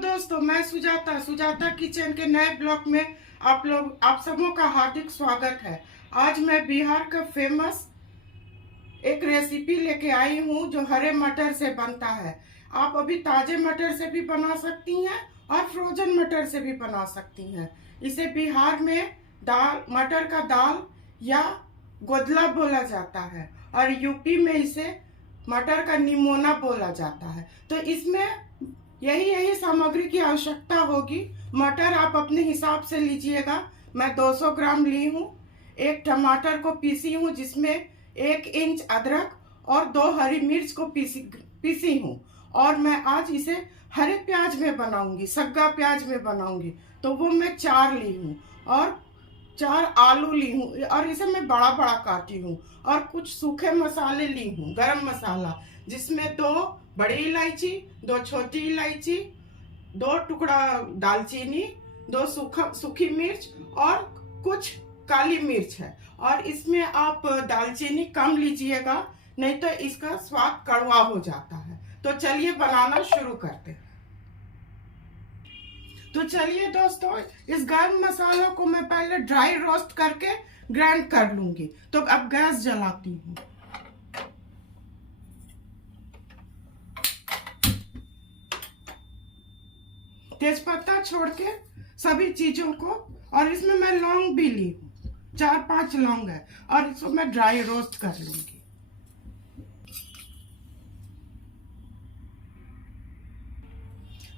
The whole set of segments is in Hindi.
दोस्तों, मैं सुजाता किचन के नए ब्लॉग में आप सबों का हार्दिक स्वागत है। आज मैं बिहार का फेमस एक रेसिपी लेके आई हूँ जो हरे मटर से बनता है। आप अभी ताजे मटर से भी बना सकती हैं और फ्रोजन मटर से भी बना सकती हैं। इसे बिहार में मटर का दाल या गोदला बोला जाता है और यूपी में इसे मटर का निमोना बोला जाता है। तो इसमें यही सामग्री की आवश्यकता होगी। मटर आप अपने हिसाब से लीजिएगा। मैं 200 ग्राम ली हूँ। एक टमाटर को पीसी हूँ, जिसमें 1 इंच अदरक और 2 हरी मिर्च को पीसी हूँ। और मैं आज इसे हरे प्याज में बनाऊंगी, सग्गा प्याज में बनाऊंगी। तो वो मैं 4 ली हूँ और 4 आलू ली हूँ और इसे मैं बड़ा बड़ा काटी हूँ। और कुछ सूखे मसाले ली हूँ, गरम मसाला, जिसमें 2 बड़ी इलायची, 2 छोटी इलायची, 2 टुकड़ा दालचीनी, 2 सूखी मिर्च और कुछ काली मिर्च है। और इसमें आप दालचीनी कम लीजिएगा, नहीं तो इसका स्वाद कड़वा हो जाता है। तो चलिए बनाना शुरू करते हैं। तो चलिए दोस्तों, इस गरम मसालों को मैं पहले ड्राई रोस्ट करके ग्राइंड कर लूंगी। तो अब गैस जलाती हूँ। तेजपत्ता छोड़ के सभी चीजों को, और इसमें मैं लौंग भी ली हूँ, 4-5 लौंग है, और इसको मैं ड्राई रोस्ट कर लूंगी।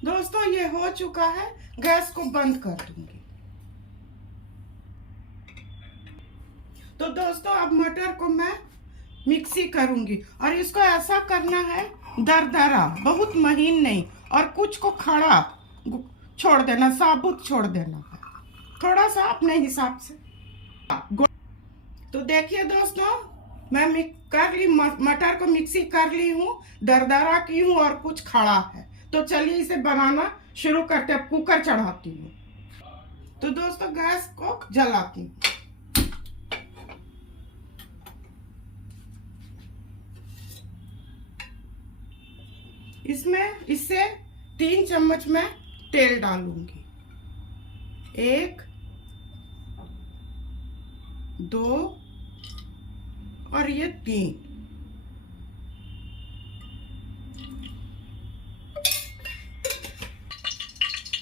दोस्तों, ये हो चुका है, गैस को बंद कर दूंगी। तो दोस्तों, अब मटर को मैं मिक्सी करूंगी और इसको ऐसा करना है दरदरा, बहुत महीन नहीं, और कुछ को खड़ा छोड़ देना, साबुत छोड़ देना है, थोड़ा सा अपने हिसाब से। तो देखिए दोस्तों, मैं मटर को मिक्सी कर ली हूँ, दरदरा की हूँ और कुछ खड़ा है। तो चलिए इसे बनाना शुरू करते हैं। कुकर चढ़ाती हूँ। तो दोस्तों, गैस को जलाती हूँ। इससे 3 चम्मच मैं तेल डालूंगी। 1, 2 और ये 3।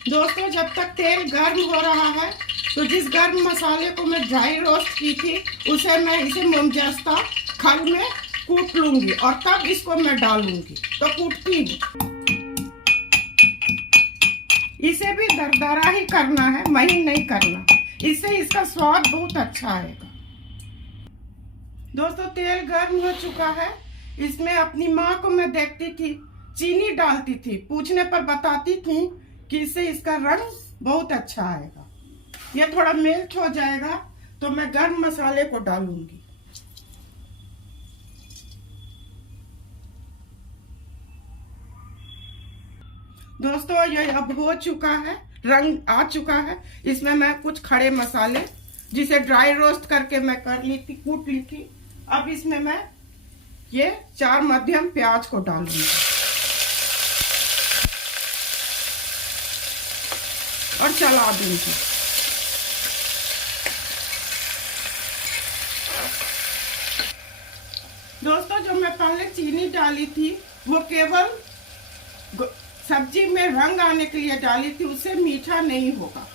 दोस्तों, जब तक तेल गर्म हो रहा है, तो जिस गर्म मसाले को मैं ड्राई रोस्ट की थी, उसे मैं इसे मोमजस्ता खल में कूट लूंगी और तब इसको मैं डालूंगी। तो कूटती हूँ। इसे भी दरदरा ही करना है, महीन नहीं करना, इससे इसका स्वाद बहुत अच्छा आएगा। दोस्तों, तेल गर्म हो चुका है। इसमें अपनी माँ को मैं देखती थी, चीनी डालती थी, पूछने पर बताती थी कि इससे इसका रंग बहुत अच्छा आएगा। यह थोड़ा मेल्ट हो जाएगा तो मैं गर्म मसाले को डालूंगी। दोस्तों, यह अब हो चुका है, रंग आ चुका है। इसमें मैं कुछ खड़े मसाले, जिसे ड्राई रोस्ट करके मैं कर ली थी, कूट ली थी, अब इसमें मैं ये 4 मध्यम प्याज को डालूंगी और चला दूंगी। दोस्तों, जो मैं पहले चीनी डाली थी, वो केवल सब्जी में रंग आने के लिए डाली थी, उससे मीठा नहीं होगा।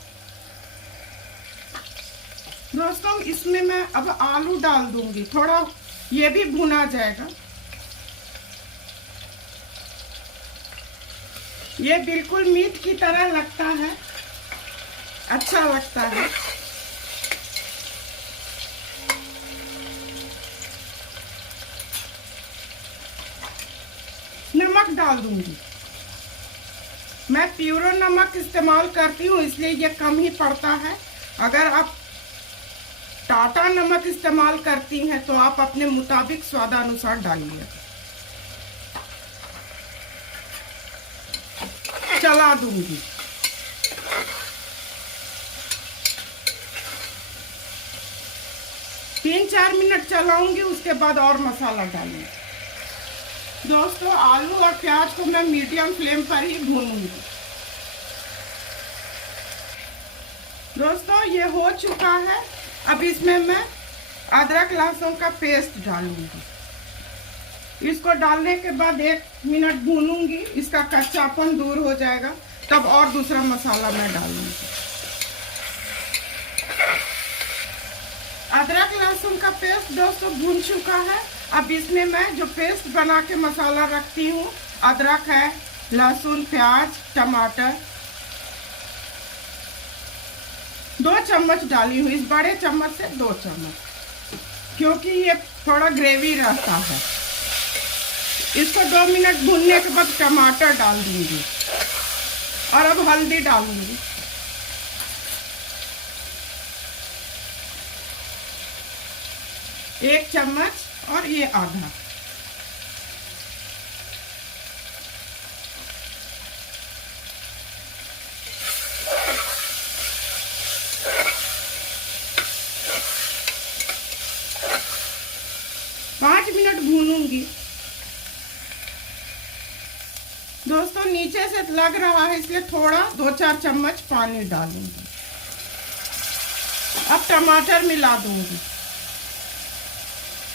दोस्तों, इसमें मैं अब आलू डाल दूंगी, थोड़ा ये भी भुना जाएगा। ये बिल्कुल मीट की तरह लगता है, अच्छा लगता है। नमक डाल दूंगी। मैं प्यूरो नमक इस्तेमाल करती हूँ, इसलिए ये कम ही पड़ता है। अगर आप टाटा नमक इस्तेमाल करती हैं तो आप अपने मुताबिक स्वादानुसार डालिए। चला दूंगी। तीन 4 मिनट चलाऊंगी, उसके बाद और मसाला डालूंगी। दोस्तों, आलू और प्याज को मैं मीडियम फ्लेम पर ही भूनूंगी। दोस्तों ये हो चुका है। अब इसमें मैं अदरक लहसुन का पेस्ट डालूंगी। इसको डालने के बाद 1 मिनट भूनूंगी, इसका कच्चापन दूर हो जाएगा, तब और दूसरा मसाला मैं डालूंगी। अदरक लहसुन का पेस्ट दोस्तों भून चुका है। अब इसमें मैं जो पेस्ट बना के मसाला रखती हूँ, अदरक है, लहसुन, प्याज, टमाटर, 2 चम्मच डाली हूँ। इस बड़े चम्मच से 2 चम्मच, क्योंकि ये थोड़ा ग्रेवी रहता है। इसको 2 मिनट भूनने के बाद टमाटर डाल दूंगी और अब हल्दी डालूंगी। एक चम्मच और ये आधा। पाँच मिनट भूनूंगी। दोस्तों नीचे से लग रहा है, इसलिए थोड़ा 2-4 चम्मच पानी डालूंगी। अब टमाटर मिला दूंगी।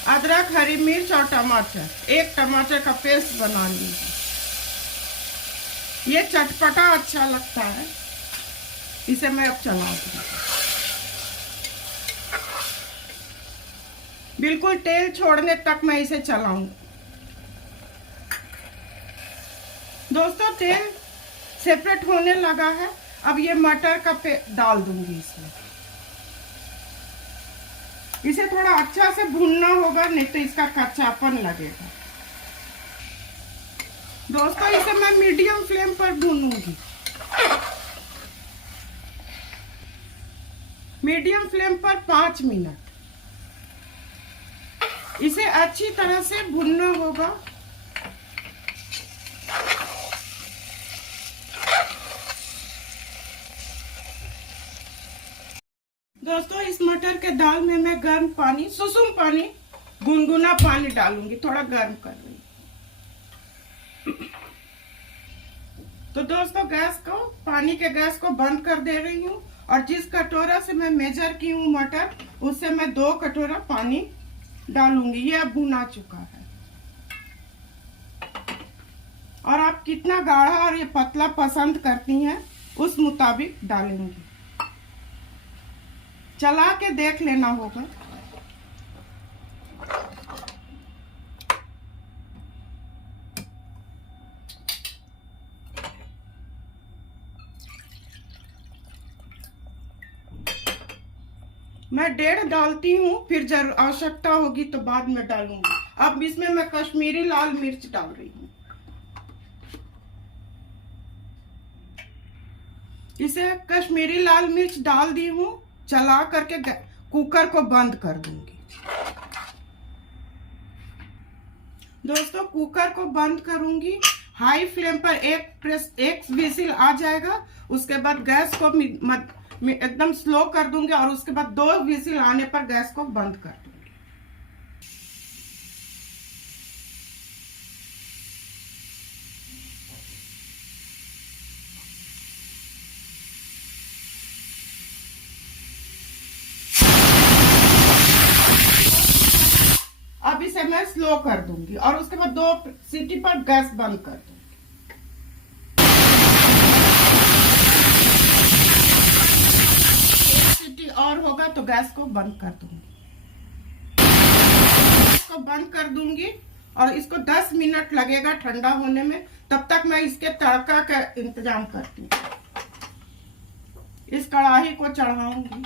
अदरक, हरी मिर्च और टमाटर, 1 टमाटर का पेस्ट बना लीजिए। ये चटपटा अच्छा लगता है। इसे मैं अब चला दूंगी। बिल्कुल तेल छोड़ने तक मैं इसे चलाऊंगी। दोस्तों तेल सेपरेट होने लगा है। अब ये मटर का डाल दूंगी इसमें। इसे थोड़ा अच्छा से भूनना होगा, नहीं तो इसका कच्चापन लगेगा। दोस्तों इसे मैं मीडियम फ्लेम पर भूनूंगी। मीडियम फ्लेम पर 5 मिनट इसे अच्छी तरह से भूनना होगा। दोस्तों इस मटर के दाल में मैं गर्म पानी, सुसुम पानी, गुनगुना पानी डालूंगी। थोड़ा गर्म कर रही हूँ। तो दोस्तों पानी के गैस को बंद कर दे रही हूँ, और जिस कटोरा से मैं मेजर की हूँ मटर, उससे मैं 2 कटोरा पानी डालूंगी। ये अब भुना चुका है। और आप कितना गाढ़ा और ये पतला पसंद करती हैं, उस मुताबिक डालेंगी। चला के देख लेना होगा। मैं 1.5 डालती हूँ, फिर जरूर आवश्यकता होगी तो बाद में डालूंगी। अब इसमें मैं कश्मीरी लाल मिर्च डाल रही हूँ। इसे कश्मीरी लाल मिर्च डाल दी हूँ। चला करके कुकर को बंद कर दूंगी। दोस्तों कुकर को बंद करूंगी। हाई फ्लेम पर एक विसिल आ जाएगा, उसके बाद गैस को एकदम स्लो कर दूंगी, और उसके बाद 2 विसिल आने पर गैस को बंद कर दूंगी। अब इसे मैं स्लो कर दूंगी, और उसके बाद 2 सीटी पर गैस बंद कर दूंगी। और होगा तो गैस को बंद कर दूंगी। इसको बंद कर दूंगी, और इसको 10 मिनट लगेगा ठंडा होने में। तब तक मैं इसके तड़का का इंतजाम करती हूँ। इस कढ़ाई को चढ़ाऊंगी,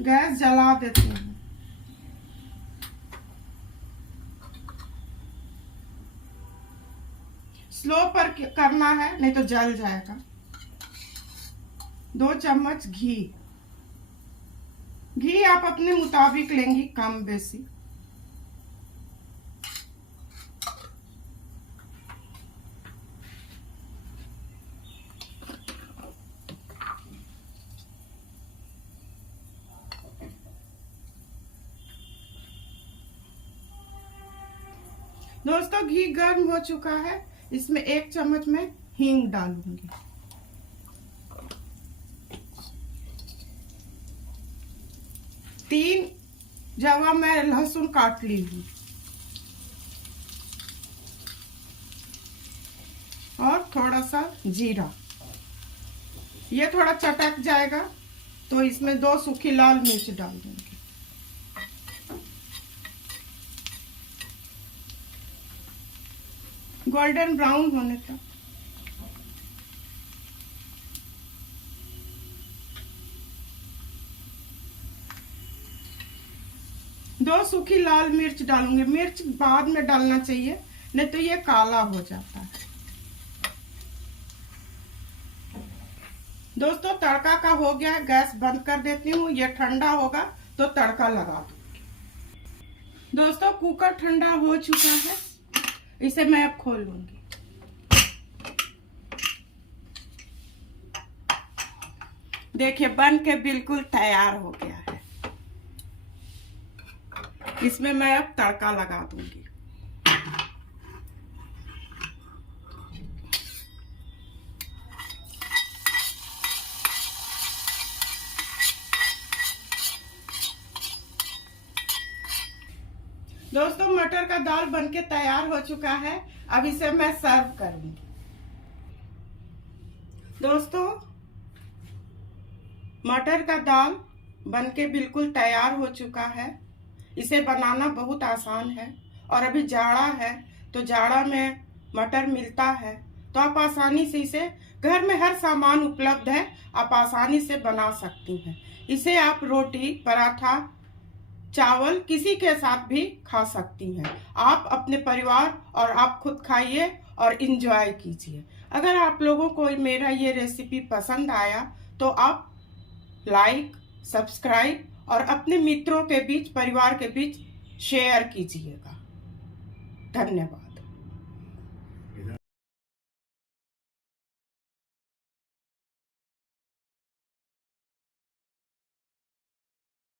गैस जला देती हूँ। स्लो पर करना है, नहीं तो जल जाएगा। 2 चम्मच घी आप अपने मुताबिक लेंगी, कम बेसी। दोस्तों घी गर्म हो चुका है। इसमें 1 चम्मच में हींग डालूंगी। 3 जवा मैं लहसुन काट ली हूँ और थोड़ा सा जीरा। ये थोड़ा चटक जाएगा तो इसमें 2 सूखी लाल मिर्च डाल देंगे। गोल्डन ब्राउन होने तक। दो सूखी लाल मिर्च डालूंगी। मिर्च बाद में डालना चाहिए, नहीं तो ये काला हो जाता है। दोस्तों तड़का का हो गया, गैस बंद कर देती हूँ। ये ठंडा होगा तो तड़का लगा दूंगी। दोस्तों कुकर ठंडा हो चुका है, इसे मैं अब खोल लूंगी। देखिए बन के बिल्कुल तैयार हो गया है। इसमें मैं अब तड़का लगा दूंगी। दोस्तों मटर का दाल बनके तैयार हो चुका है। अब इसे मैं सर्व करूंगी। दोस्तों मटर का दाल बनके बिल्कुल तैयार हो चुका है। इसे बनाना बहुत आसान है और अभी जाड़ा है तो जाड़ा में मटर मिलता है तो आप आसानी से इसे, घर में हर सामान उपलब्ध है, आप आसानी से बना सकती हैं। इसे आप रोटी, पराठा, चावल किसी के साथ भी खा सकती हैं। आप अपने परिवार और आप खुद खाइए और इंजॉय कीजिए। अगर आप लोगों को मेरा ये रेसिपी पसंद आया तो आप लाइक, सब्सक्राइब और अपने मित्रों के बीच, परिवार के बीच शेयर कीजिएगा। धन्यवाद।